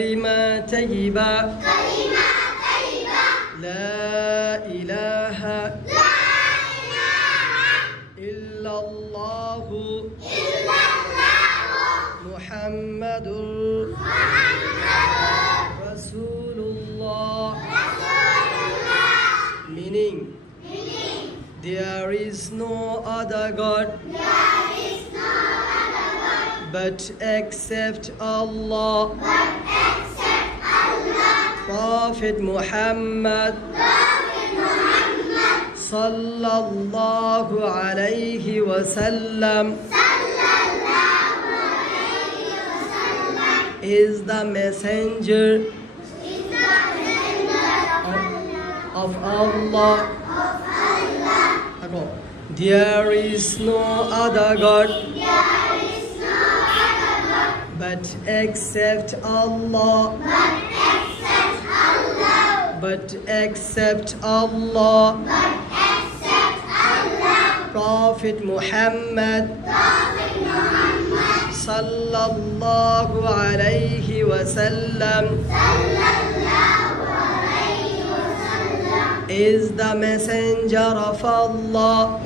كلمة طيبة لا إله إلا الله محمد رسول الله. Meaning, there is no other God but except Allah. Prophet Muhammad sallallahu alayhi wasallam is the messenger of Allah. There is no other God but except Allah. But except Allah. Prophet Muhammad sallallahu alayhi wasallam is the messenger of Allah.